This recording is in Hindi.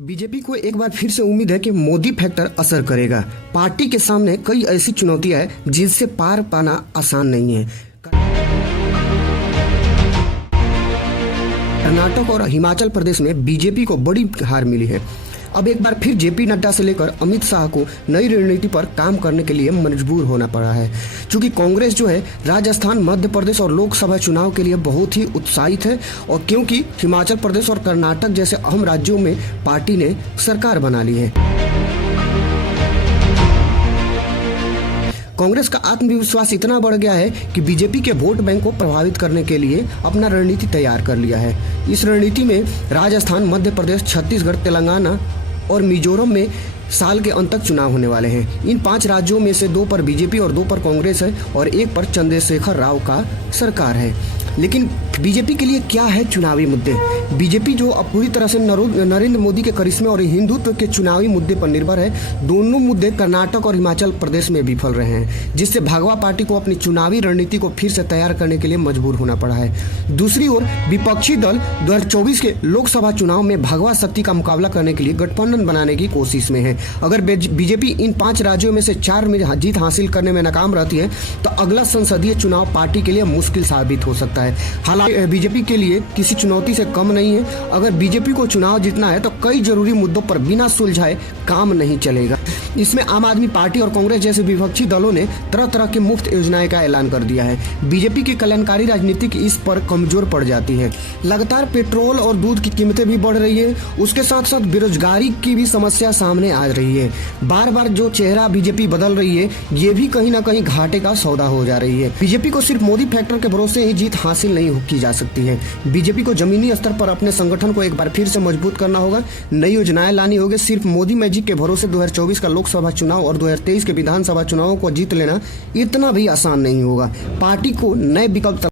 बीजेपी को एक बार फिर से उम्मीद है कि मोदी फैक्टर असर करेगा। पार्टी के सामने कई ऐसी चुनौतियां हैं जिनसे पार पाना आसान नहीं है। कर्नाटक और हिमाचल प्रदेश में बीजेपी को बड़ी हार मिली है। अब एक बार फिर जेपी नड्डा से लेकर अमित शाह को नई रणनीति पर काम करने के लिए मजबूर होना पड़ा है। क्योंकि कांग्रेस जो है राजस्थान, मध्य प्रदेश और लोकसभा चुनाव के लिए बहुत ही उत्साहित है, और क्योंकि हिमाचल प्रदेश और कर्नाटक जैसे अहम राज्यों में पार्टी ने सरकार बना ली है। कांग्रेस का आत्मविश्वास इतना बढ़ गया है कि बीजेपी के वोट बैंक को प्रभावित करने के लिए अपना रणनीति तैयार कर लिया है। इस रणनीति में राजस्थान, मध्य प्रदेश, छत्तीसगढ़, तेलंगाना और मिजोरम में साल के अंत तक चुनाव होने वाले हैं। इन 5 राज्यों में से 2 पर बीजेपी और 2 पर कांग्रेस है और 1 पर चंद्रशेखर राव का सरकार है। लेकिन बीजेपी के लिए क्या है चुनावी मुद्दे? बीजेपी जो अब पूरी तरह से नरेंद्र मोदी के करिश्मे और हिंदुत्व के चुनावी मुद्दे पर निर्भर है। दोनों मुद्दे कर्नाटक और हिमाचल प्रदेश में विफल रहे हैं, जिससे भागवा पार्टी को अपनी चुनावी रणनीति को फिर से तैयार करने के लिए मजबूर होना पड़ा है। दूसरी ओर विपक्षी दल 2024 के लोकसभा चुनाव में भागवा शक्ति का मुकाबला करने के लिए गठबंधन बनाने की कोशिश में है। अगर बीजेपी इन 5 राज्यों में से 4 में जीत हासिल करने में नाकाम रहती है तो अगला संसदीय चुनाव पार्टी के लिए मुश्किल साबित हो सकता है। हालांकि बीजेपी के लिए किसी चुनौती से कम नहीं है। अगर बीजेपी को चुनाव जीतना है तो कई जरूरी मुद्दों पर बिना सुलझाए काम नहीं चलेगा। इसमें आम आदमी पार्टी और कांग्रेस जैसे विपक्षी दलों ने तरह तरह की मुफ्त योजनाएं का ऐलान कर दिया है। बीजेपी की कल्याणकारी राजनीति इस पर कमजोर पड़ जाती है। लगातार पेट्रोल और दूध की कीमतें भी बढ़ रही है, उसके साथ साथ बेरोजगारी की भी समस्या सामने आ रही है। बार बार जो चेहरा बीजेपी बदल रही है, ये भी कहीं ना कहीं घाटे का सौदा हो जा रही है। बीजेपी को सिर्फ मोदी फैक्टर के भरोसे ही जीत हासिल नहीं की जा सकती है। बीजेपी को जमीनी स्तर पर अपने संगठन को एक बार फिर से मजबूत करना होगा, नई योजनाएं लानी होगी। सिर्फ मोदी मैजिक के भरोसे 2024 का लोकसभा चुनाव और 2023 के विधानसभा चुनावों को जीत लेना इतना भी आसान नहीं होगा। पार्टी को नए विकल्प